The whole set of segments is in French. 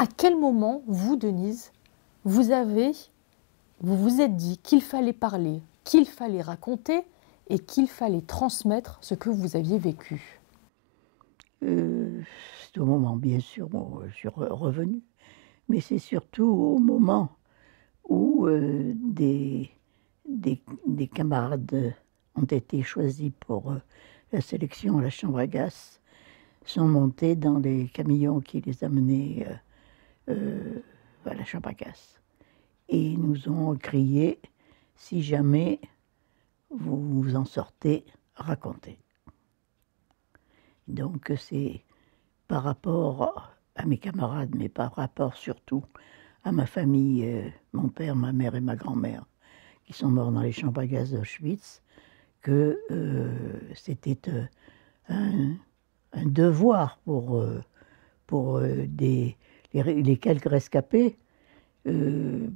À quel moment, vous, Denise, vous vous êtes dit qu'il fallait parler, qu'il fallait raconter et qu'il fallait transmettre ce que vous aviez vécu? C'est au moment, bien sûr, où je suis revenue, mais c'est surtout au moment où des camarades ont été choisis pour la sélection à la chambre à gaz, sont montés dans les camions qui les amenaient à la chambre à gaz. Et ils nous ont crié: si jamais vous vous en sortez, racontez. Donc c'est par rapport à mes camarades, mais par rapport surtout à ma famille, mon père, ma mère et ma grand-mère, qui sont morts dans les chambres à gaz d'Auschwitz, que c'était un, un devoir pour les quelques rescapés de,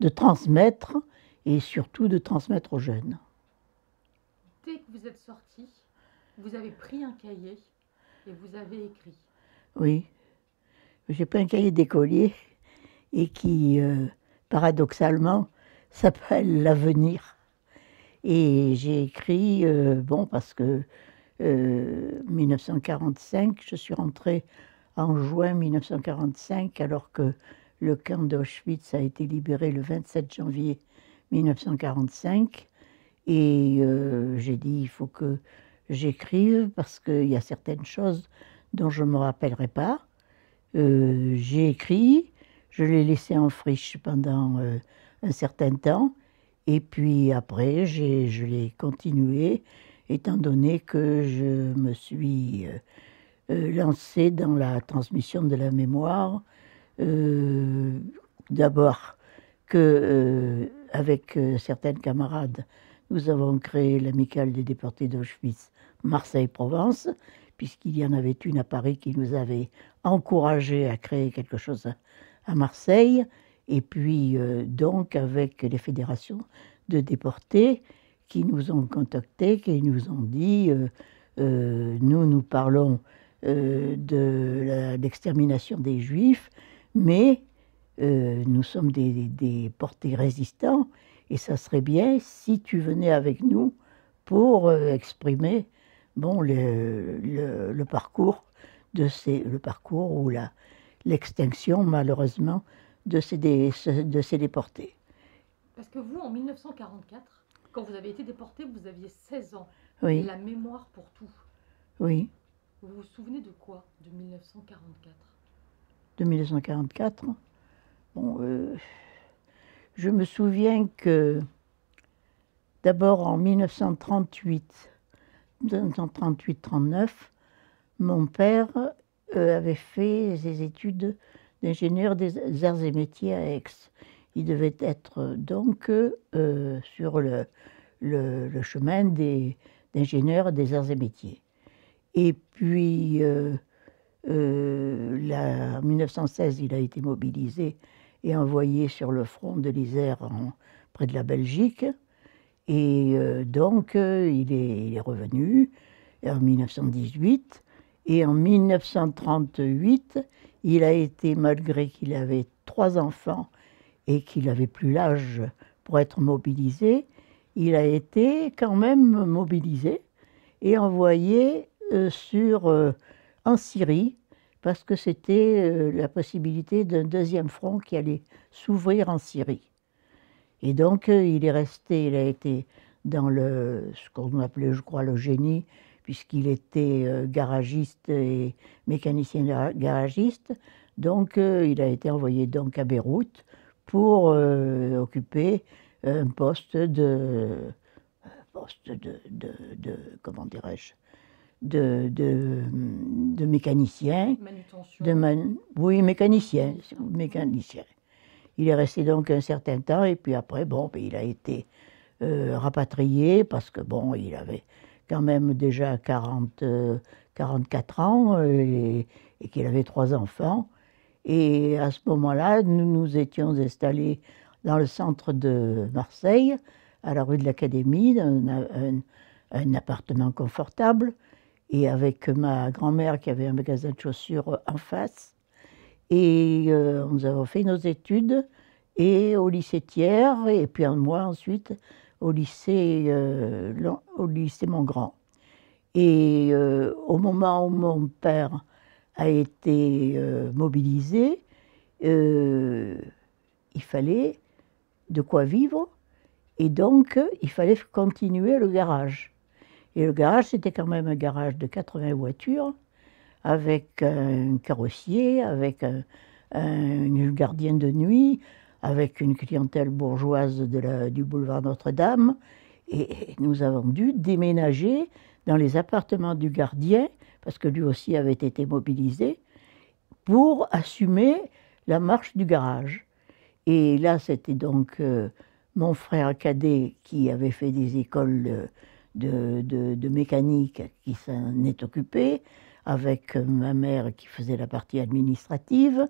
de transmettre et surtout de transmettre aux jeunes. Dès que vous êtes sorti, vous avez pris un cahier et vous avez écrit. Oui, j'ai pris un cahier d'écolier et qui, paradoxalement, s'appelle L'avenir. Et j'ai écrit, bon, parce que 1945, je suis rentrée en juin 1945, alors que le camp d'Auschwitz a été libéré le 27 janvier 1945. Et j'ai dit, il faut que j'écrive, parce qu'il y a certaines choses dont je ne me rappellerai pas. J'ai écrit, je l'ai laissé en friche pendant un certain temps, et puis après, je l'ai continué, étant donné que je me suis lancée dans la transmission de la mémoire. euh, D'abord que, avec certaines camarades, nous avons créé l'Amicale des déportés d'Auschwitz Marseille-Provence, puisqu'il y en avait une à Paris qui nous avait encouragés à créer quelque chose à Marseille, et puis donc avec les fédérations de déportés qui nous ont contactés, qui nous ont dit nous parlons de l'extermination des Juifs, mais nous sommes des portés résistants, et ça serait bien si tu venais avec nous pour exprimer bon, le parcours le parcours ou l'extinction, malheureusement, de ces déportés. Parce que vous, en 1944, quand vous avez été déporté, vous aviez 16 ans. Oui, La mémoire pour tout. oui, Vous vous souvenez de quoi de 1944? de 1944. Bon, je me souviens que d'abord en 1938-39, mon père avait fait ses études d'ingénieur des arts et métiers à Aix. Il devait être donc sur le chemin d'ingénieurs des arts et métiers. Et puis, en 1916, il a été mobilisé et envoyé sur le front de l'Isère près de la Belgique. Et donc, il est revenu en 1918. Et en 1938, il a été, malgré qu'il avait 3 enfants et qu'il n'avait plus l'âge pour être mobilisé, il a été quand même mobilisé et envoyé en Syrie, parce que c'était la possibilité d'un deuxième front qui allait s'ouvrir en Syrie. Et donc, il est resté, il a été dans ce qu'on appelait, je crois, le génie, puisqu'il était garagiste et mécanicien garagiste. Donc, il a été envoyé donc à Beyrouth pour occuper un comment dirais-je, de mécanicien, Manutention. oui, mécanicien. Il est resté donc un certain temps, et puis après, bon, ben, il a été rapatrié, parce que bon, il avait quand même déjà 44 ans, et qu'il avait 3 enfants. Et à ce moment-là, nous nous étions installés dans le centre de Marseille, à la rue de l'Académie, dans un appartement confortable, et avec ma grand-mère qui avait un magasin de chaussures en face. Et nous avons fait nos études et au lycée Thiers, et puis moi ensuite au lycée Montgrand. Et au moment où mon père a été mobilisé, il fallait de quoi vivre, et donc il fallait continuer le garage. Et le garage, c'était quand même un garage de 80 voitures, avec un carrossier, avec un gardien de nuit, avec une clientèle bourgeoise du boulevard Notre-Dame. Et nous avons dû déménager dans les appartements du gardien, parce que lui aussi avait été mobilisé, pour assumer la marche du garage. Et là, c'était donc mon frère cadet qui avait fait des écoles de mécanique qui s'en est occupé, avec ma mère qui faisait la partie administrative.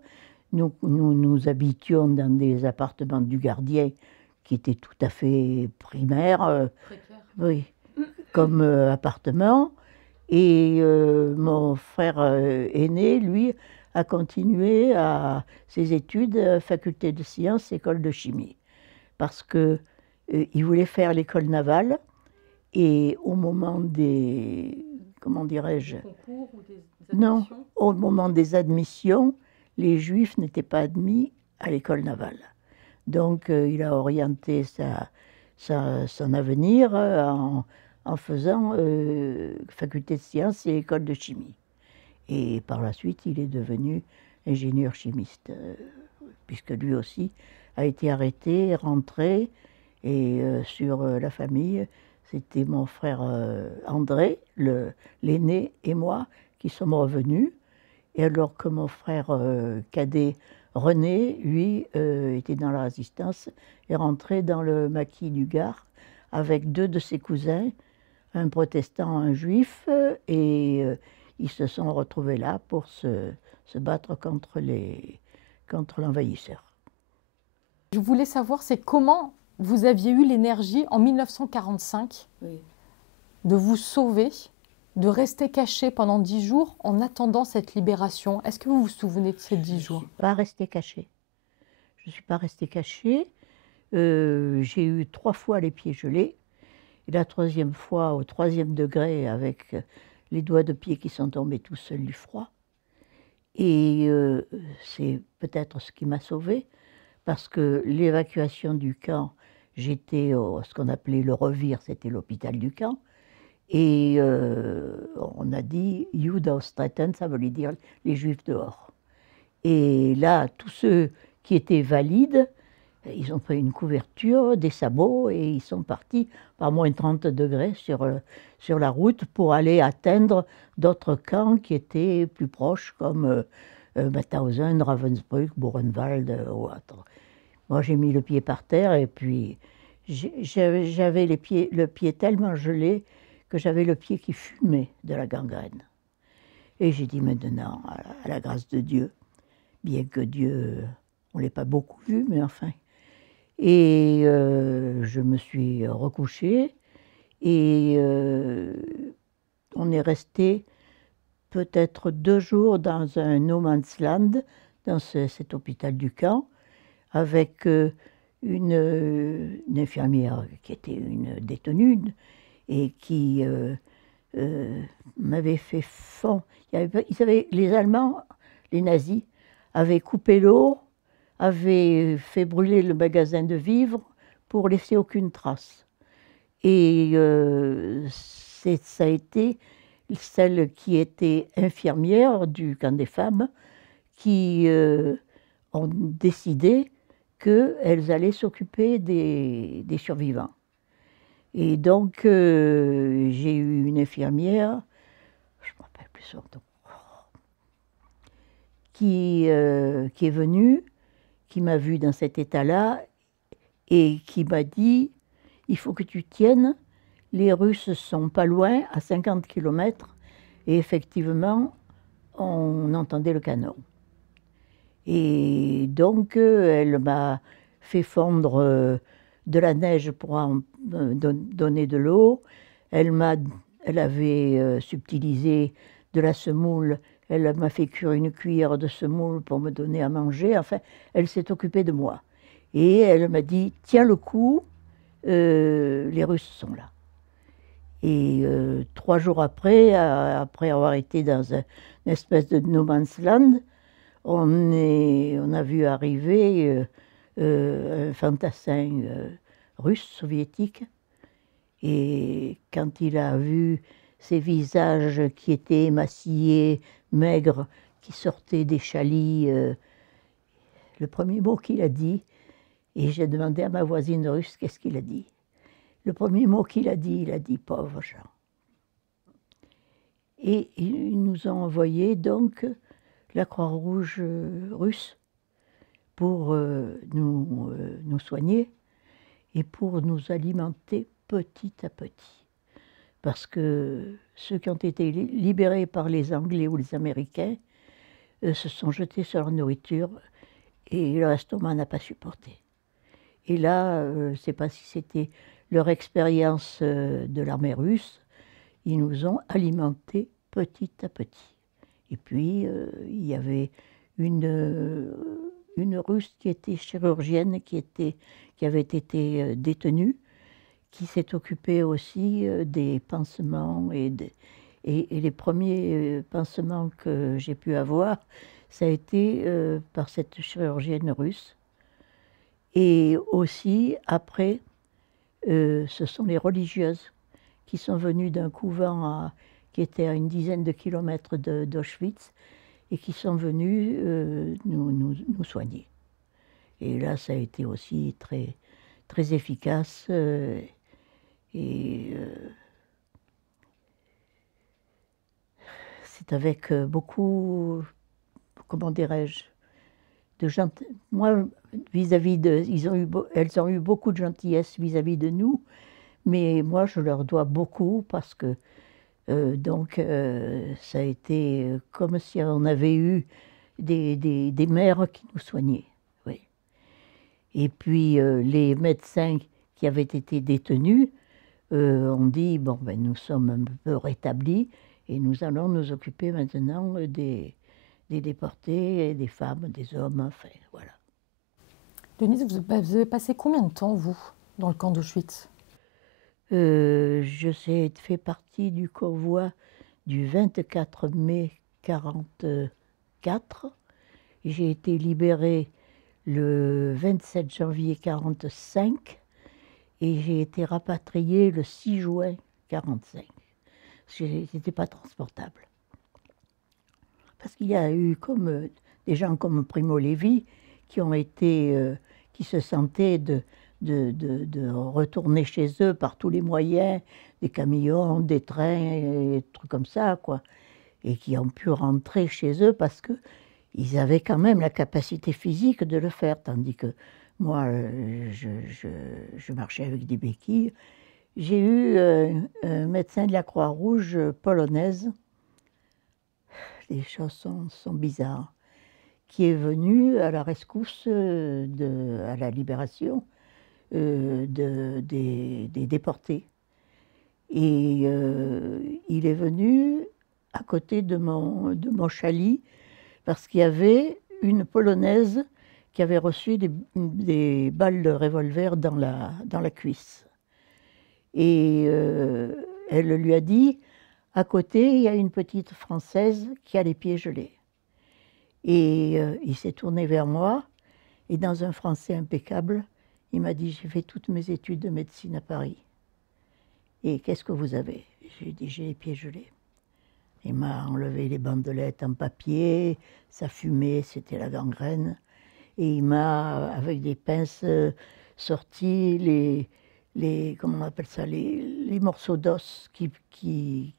Nous habitions dans des appartements du gardien qui étaient tout à fait primaires, oui, comme appartement. Et mon frère aîné, lui, a continué ses études à faculté de sciences, école de chimie, parce que il voulait faire l'école navale. Et au moment des, comment dirais-je, Concours ou des non, admissions? au moment des admissions, les Juifs n'étaient pas admis à l'école navale. Donc il a orienté son avenir en faisant faculté de sciences et école de chimie. Et par la suite, il est devenu ingénieur chimiste, puisque lui aussi a été arrêté, rentré, et sur la famille, c'était mon frère André, l'aîné, et moi qui sommes revenus. Et alors que mon frère cadet René, lui, était dans la résistance, est rentré dans le maquis du Gard avec deux de ses cousins, un protestant, un juif, et ils se sont retrouvés là pour se battre contre l'envahisseur. Je voulais savoir, c'est comment vous aviez eu l'énergie en 1945 Oui. de vous sauver, de rester caché pendant 10 jours en attendant cette libération. Est-ce que vous vous souvenez de ces 10 jours? Je ne suis pas restée cachée. Je ne suis pas restée cachée. J'ai eu 3 fois les pieds gelés. Et la 3e fois, au 3e degré, avec les doigts de pied qui sont tombés tout seuls du froid. Et c'est peut-être ce qui m'a sauvée, parce que l'évacuation du camp, j'étais ce qu'on appelait le Revire, c'était l'hôpital du camp. Et on a dit Judaustreten, ça veut dire les Juifs dehors. Et là, tous ceux qui étaient valides, ils ont pris une couverture, des sabots, et ils sont partis par moins 30 degrés sur la route pour aller atteindre d'autres camps qui étaient plus proches, comme Mauthausen, Ravensbrück, Buchenwald ou autre. Moi, j'ai mis le pied par terre, et puis j'avais le pied tellement gelé que j'avais le pied qui fumait de la gangrène. Et j'ai dit maintenant, à la grâce de Dieu, bien que Dieu, on ne l'ait pas beaucoup vu, mais enfin. Et je me suis recouchée, et on est resté peut-être 2 jours dans un no man's land, dans cet hôpital du camp, avec une infirmière qui était une détenue et qui m'avait fait fond. Les Allemands, les nazis, avaient coupé l'eau, avaient fait brûler le magasin de vivres pour laisser aucune trace. Et ça a été celle qui était infirmière du camp des femmes qui ont décidé qu'elles allaient s'occuper des survivants. Et donc, j'ai eu une infirmière, je ne me rappelle plus son nom, qui est venue, qui m'a vue dans cet état-là, et qui m'a dit, il faut que tu tiennes, les Russes sont pas loin, à 50 km, et effectivement, on entendait le canon. Et donc, elle m'a fait fondre de la neige pour donner de l'eau. Elle avait subtilisé de la semoule, elle m'a fait cuire une cuillère de semoule pour me donner à manger. Enfin, elle s'est occupée de moi. Et elle m'a dit, tiens le coup, les Russes sont là. Et 3 jours après, après avoir été dans une espèce de no man's land, on a vu arriver un fantassin russe, soviétique. Et quand il a vu ces visages qui étaient émaciés, maigres, qui sortaient des chalits, le premier mot qu'il a dit, et j'ai demandé à ma voisine russe qu'est-ce qu'il a dit. Le premier mot qu'il a dit, il a dit « pauvres gens ». Et ils nous ont envoyé donc la Croix-Rouge russe pour nous soigner et pour nous alimenter petit à petit. Parce que ceux qui ont été libérés par les Anglais ou les Américains se sont jetés sur leur nourriture et leur estomac n'a pas supporté. Et là, je ne sais pas si c'était leur expérience de l'armée russe, ils nous ont alimentés petit à petit. Et puis, il y avait une Russe qui était chirurgienne, qui avait été détenue, qui s'est occupée aussi des pansements et les premiers pansements que j'ai pu avoir, ça a été par cette chirurgienne russe. Et aussi, après, ce sont les religieuses qui sont venues d'un couvent qui était à une dizaine de kilomètres d'Auschwitz et qui sont venues nous soigner. Et là, ça a été aussi très, très efficace. C'est avec beaucoup, comment dirais-je, de gens. Moi, vis-à-vis de. Elles ont eu beaucoup de gentillesse vis-à-vis de nous, mais moi, je leur dois beaucoup parce que. Ça a été comme si on avait eu des mères qui nous soignaient. Oui. Et puis, les médecins qui avaient été détenus ont dit, bon, ben, nous sommes un peu rétablis et nous allons nous occuper maintenant des déportés, des femmes, des hommes, enfin, voilà. Denise, vous avez passé combien de temps, vous, dans le camp d'Auschwitz? Je fais partie du convoi du 24 mai 1944. J'ai été libérée le 27 janvier 1945 et j'ai été rapatriée le 6 juin 1945. C'était pas transportable. Parce qu'il y a eu comme des gens comme Primo Levi qui ont été, qui se sentaient de retourner chez eux par tous les moyens, des camions, des trains, et des trucs comme ça, quoi. Et qui ont pu rentrer chez eux parce qu'ils avaient quand même la capacité physique de le faire, tandis que moi, je marchais avec des béquilles. J'ai eu un médecin de la Croix-Rouge polonaise, les choses sont bizarres, qui est venu à la rescousse, à la libération des déportés. Et il est venu à côté de mon chalit parce qu'il y avait une Polonaise qui avait reçu des balles de revolver dans la cuisse. Et elle lui a dit, à côté, il y a une petite Française qui a les pieds gelés. Et il s'est tourné vers moi, et dans un français impeccable, il m'a dit, j'ai fait toutes mes études de médecine à Paris. Et qu'est-ce que vous avez? J'ai dit, j'ai les pieds gelés. Il m'a enlevé les bandelettes en papier, ça fumait, c'était la gangrène. Et il m'a, avec des pinces, sorti comment on appelle ça, les morceaux d'os qui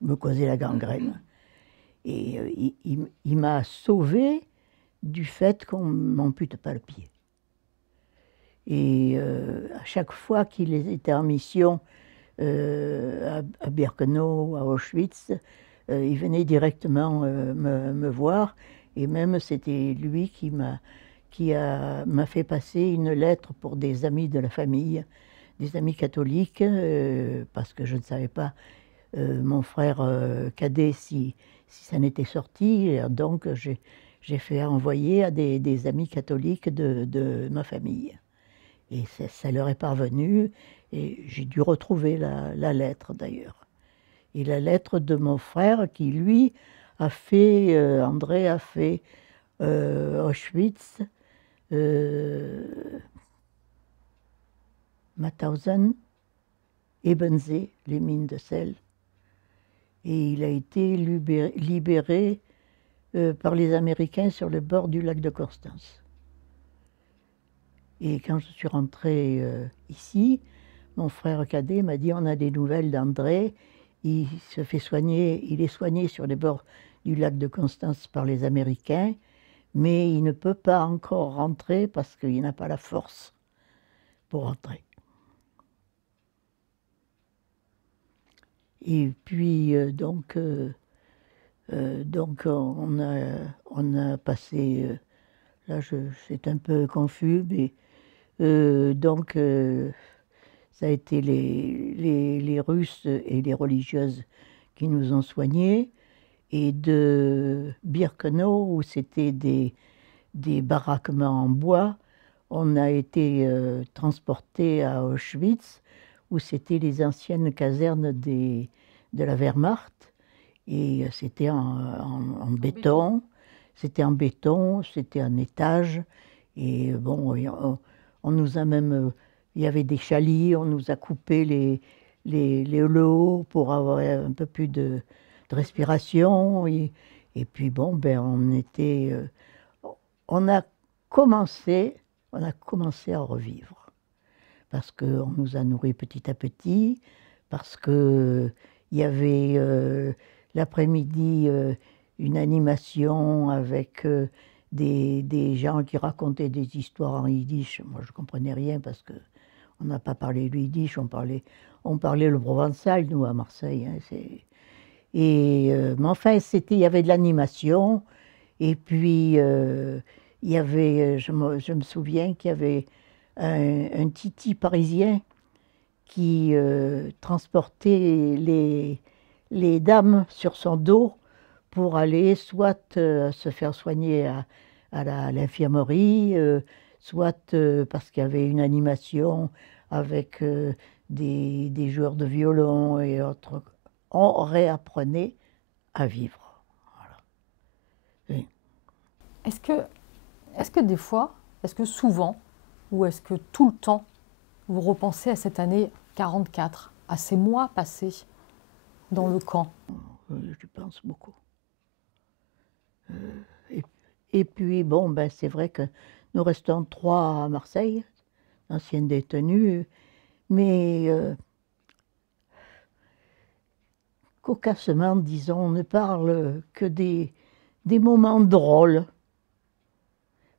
me causaient la gangrène. Et il m'a sauvé du fait qu'on ne m'ampute pas le pied. Et à chaque fois qu'il était en mission à Birkenau, à Auschwitz, il venait directement me voir. Et même c'était lui qui m'a fait passer une lettre pour des amis de la famille, des amis catholiques, parce que je ne savais pas, mon frère cadet, s'il si ça n'était sorti. Donc j'ai fait envoyer à des amis catholiques de ma famille. Et ça leur est parvenu, et j'ai dû retrouver la lettre d'ailleurs. Et la lettre de mon frère qui, lui, André a fait Auschwitz, Mauthausen, Ebensee, les mines de sel. Et il a été libéré par les Américains sur le bord du lac de Constance. Et quand je suis rentrée ici, mon frère cadet m'a dit: on a des nouvelles d'André, il se fait soigner, il est soigné sur les bords du lac de Constance par les Américains, mais il ne peut pas encore rentrer parce qu'il n'a pas la force pour rentrer. Et puis donc on a passé, là c'est un peu confus, mais ça a été les Russes et les religieuses qui nous ont soignés, et de Birkenau, où c'était des baraquements en bois, on a été transportés à Auschwitz, où c'était les anciennes casernes de la Wehrmacht, et c'était en béton. C'était en béton, c'était en étage, et bon, on nous a même, il y avait des chalets, on nous a coupé le haut pour avoir un peu plus de respiration, et puis bon, ben on a commencé à revivre, parce qu'on nous a nourris petit à petit, parce que il y avait l'après-midi une animation avec des gens qui racontaient des histoires en yiddish. Moi, je ne comprenais rien parce qu'on n'a pas parlé le yiddish, on parlait le provençal, nous, à Marseille. Hein, mais enfin, il y avait de l'animation, et puis il y avait, je me souviens qu'il y avait un titi parisien qui transportait les dames sur son dos pour aller soit se faire soigner à l'infirmerie, soit parce qu'il y avait une animation avec des joueurs de violon et autres. On réapprenait à vivre. Voilà. Oui. Est-ce que des fois, est-ce que souvent, ou est-ce que tout le temps, vous repensez à cette année 44, à ces mois passés dans le camp? Je pense beaucoup. Et puis, bon, ben, c'est vrai que nous restons 3 à Marseille, anciennes détenues, mais cocassement, disons, on ne parle que des moments drôles.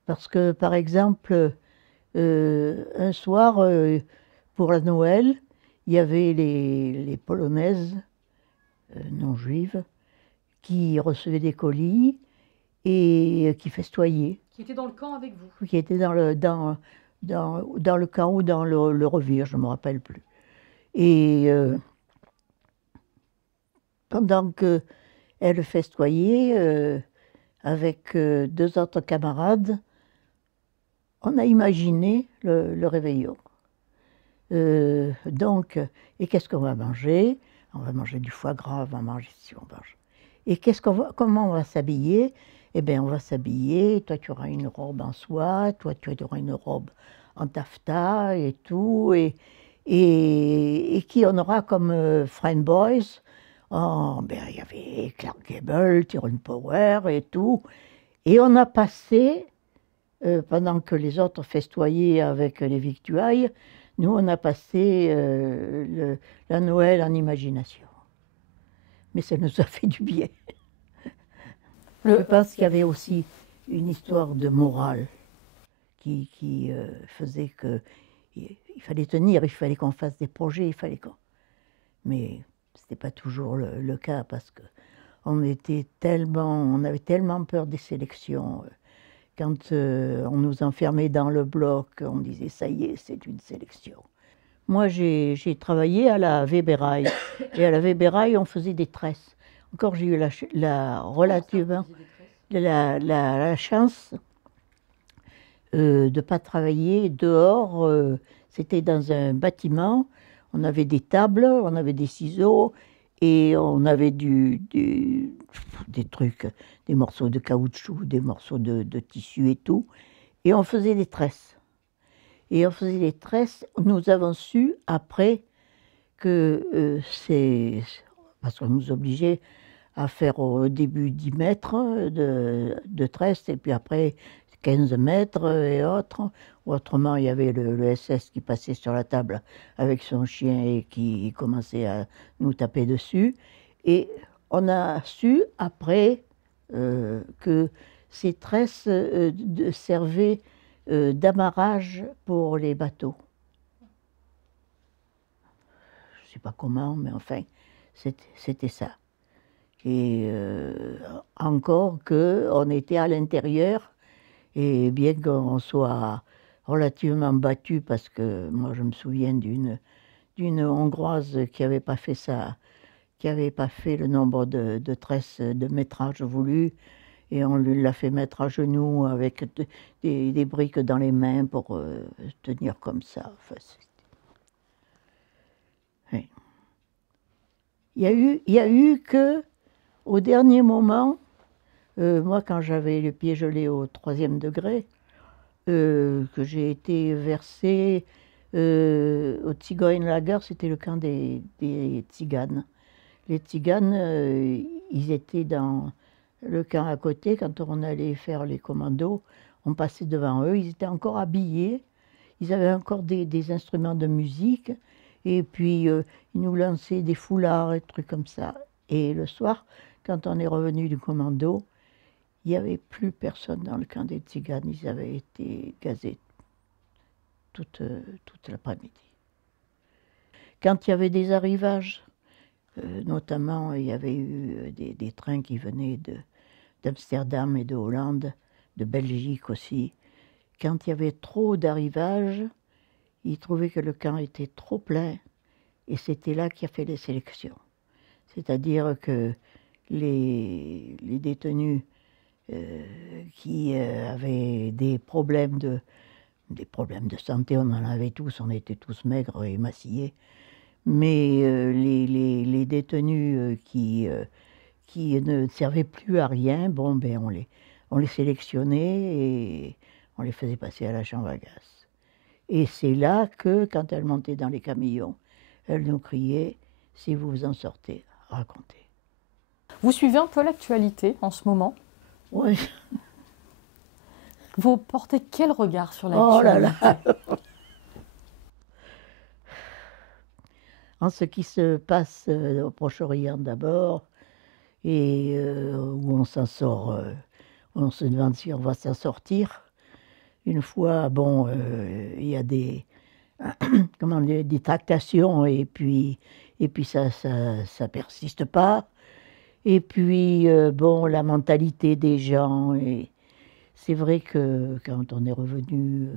Parce que, par exemple, un soir, pour la Noël, il y avait les Polonaises non juives qui recevaient des colis et qui festoyaient. Qui étaient dans le camp avec vous? Qui étaient dans le camp ou dans le revire, je ne me rappelle plus. Et pendant qu'elles festoyaient avec 2 autres camarades, on a imaginé le réveillon. Donc, et qu'est-ce qu'on va manger? On va manger du foie gras, on va manger si on mange. Et comment on va s'habiller? Eh bien, on va s'habiller, toi tu auras une robe en soie, toi tu auras une robe en taffetas et tout, et qui on aura comme Friend Boys? Oh, ben, il y avait Clark Gable, Tyrone Power et tout. Et on a passé, pendant que les autres festoyaient avec les victuailles, nous on a passé la Noël en imagination. Mais ça nous a fait du bien. Je pense qu'il y avait aussi une histoire de morale qui faisait qu'il fallait tenir, il fallait qu'on fasse des projets, mais ce n'était pas toujours le cas, parce qu'on avait tellement peur des sélections. Quand on nous enfermait dans le bloc, on disait ça y est, c'est une sélection. Moi, j'ai travaillé à la Weberei, et à la Weberei, on faisait des tresses. encore j'ai eu relativement la chance de ne pas travailler dehors. C'était dans un bâtiment, on avait des tables, on avait des ciseaux et on avait des trucs, des morceaux de caoutchouc, des morceaux de tissu et tout. Et on faisait des tresses. Et on faisait des tresses. Nous avons su après que parce qu'on nous obligeait à faire au début 10 mètres de tresse et puis après 15 mètres et autres. Autrement, il y avait le SS qui passait sur la table avec son chien et qui commençait à nous taper dessus. Et on a su après que ces tresses servaient d'amarrage pour les bateaux. Je ne sais pas comment, mais enfin, c'était ça. Et encore qu'on était à l'intérieur, et bien qu'on soit relativement battu, parce que moi je me souviens d'une Hongroise qui n'avait pas fait ça, qui n'avait pas fait le nombre de tresses de métrage voulu, et on lui l'a fait mettre à genoux avec des briques dans les mains pour tenir comme ça. Enfin, oui. Il y a eu que au dernier moment, moi quand j'avais le pied gelé au 3e degré, que j'ai été versée au Zigeunerlager, c'était le camp des Tziganes. Les Tziganes, ils étaient dans le camp à côté. Quand on allait faire les commandos, on passait devant eux. Ils étaient encore habillés. Ils avaient encore des instruments de musique. Et puis, ils nous lançaient des foulards et des trucs comme ça. Et le soir, quand on est revenu du commando, il n'y avait plus personne dans le camp des Tziganes. Ils avaient été gazés toute l'après-midi. Quand il y avait des arrivages, notamment il y avait eu des trains qui venaient d'Amsterdam et de Hollande, de Belgique aussi. Quand il y avait trop d'arrivages, ils trouvaient que le camp était trop plein et c'était là qu'il a fait les sélections. C'est-à-dire que les détenus qui avaient des problèmes de santé, on en avait tous, on était tous maigres et massillés, mais les détenus qui ne servaient plus à rien, bon, ben on les sélectionnait et on les faisait passer à la chambre à gaz. Et c'est là que, quand elles montaient dans les camions, elles nous criaient « Si vous vous en sortez, racontez ». Vous suivez un peu l'actualité en ce moment? Oui. Vous portez quel regard sur Oh là l'actualité? là. En ce qui se passe au Proche-Orient d'abord, et où on s'en sort, on se demande si on va s'en sortir. Une fois, bon, il y a des tractations et puis ça persiste pas. Et puis, bon, la mentalité des gens, et c'est vrai que quand on est revenu,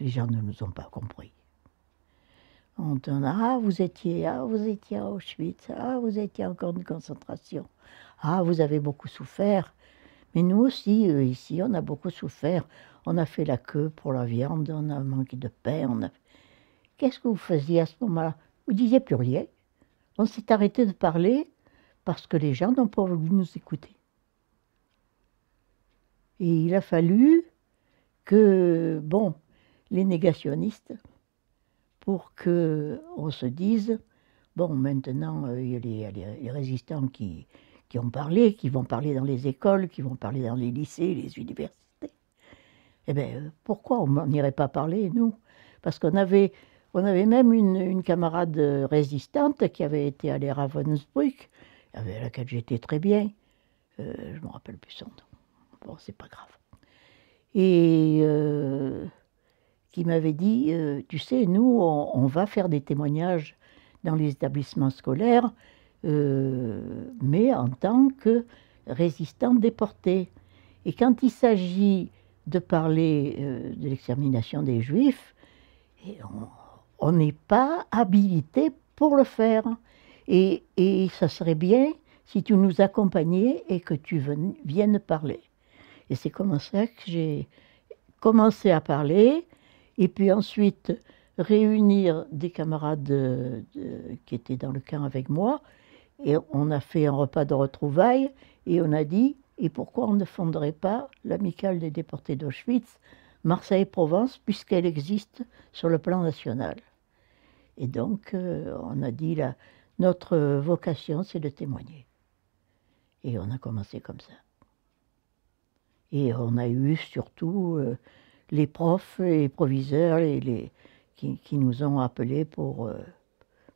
les gens ne nous ont pas compris. On dit, ah, vous étiez à Auschwitz, ah, vous étiez en camp de concentration, ah, vous avez beaucoup souffert. Mais nous aussi, ici, on a beaucoup souffert. On a fait la queue pour la viande, on a manqué de pain. Qu'est-ce que vous faisiez à ce moment-là? Vous ne disiez plus rien. On s'est arrêté de parler parce que les gens n'ont pas voulu nous écouter. Et il a fallu que, bon, les négationnistes, pour qu'on se dise, bon, maintenant, il y a les résistants qui ont parlé, qui vont parler dans les écoles, qui vont parler dans les lycées, les universités. Eh bien, pourquoi on n'irait pas parler, nous? Parce qu'on avait même une camarade résistante qui avait été à Ravensbrück, avec laquelle j'étais très bien. Je ne me rappelle plus son nom. Bon, c'est pas grave. Et qui m'avait dit, tu sais, nous, on va faire des témoignages dans les établissements scolaires, mais en tant que résistants déportés. Et quand il s'agit de parler de l'extermination des Juifs, on n'est pas habilité pour le faire. Et ça serait bien si tu nous accompagnais et que tu viennes parler. Et c'est comme ça que j'ai commencé à parler, et puis ensuite réunir des camarades qui étaient dans le camp avec moi, et on a fait un repas de retrouvailles, et on a dit, et pourquoi on ne fonderait pas l'amicale des déportés d'Auschwitz, Marseille-Provence, puisqu'elle existe sur le plan national. Et donc, on a dit, notre vocation, c'est de témoigner. Et on a commencé comme ça. Et on a eu surtout les profs et les proviseurs qui nous ont appelés pour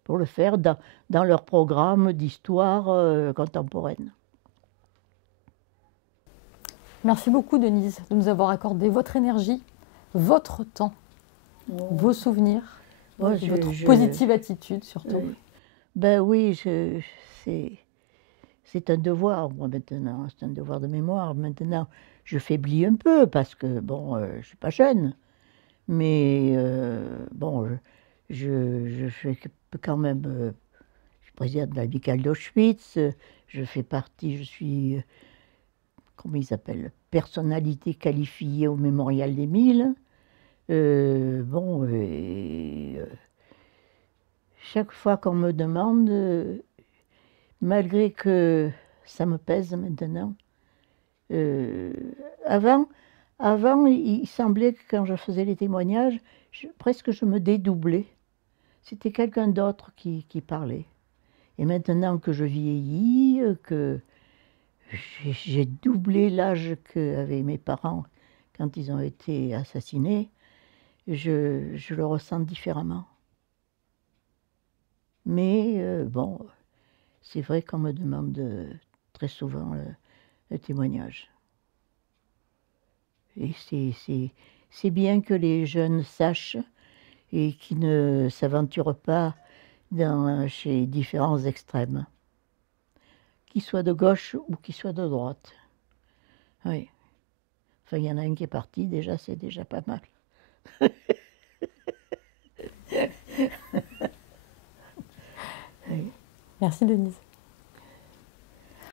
le faire dans leur programme d'histoire contemporaine. Merci beaucoup, Denise, de nous avoir accordé votre énergie, votre temps, vos souvenirs, votre positive attitude surtout. Ben oui, c'est un devoir, moi, maintenant. C'est un devoir de mémoire. Maintenant, je faiblis un peu parce que, bon, je ne suis pas jeune. Mais, bon, je fais quand même... je suis présidente de l'amicale d'Auschwitz. Je fais partie, je suis... comment ils appellent, personnalité qualifiée au Mémorial des Milles. Bon, chaque fois qu'on me demande, malgré que ça me pèse maintenant, avant, il semblait que quand je faisais les témoignages, presque je me dédoublais. C'était quelqu'un d'autre qui parlait. Et maintenant que je vieillis, que j'ai doublé l'âge qu'avaient mes parents quand ils ont été assassinés, je le ressens différemment. Mais bon, c'est vrai qu'on me demande très souvent le témoignage. Et c'est bien que les jeunes sachent et qu'ils ne s'aventurent pas chez différents extrêmes, qu'ils soient de gauche ou qu'ils soient de droite. Oui. Enfin, il y en a un qui est parti, déjà, c'est déjà pas mal. Oui. Merci, Denise.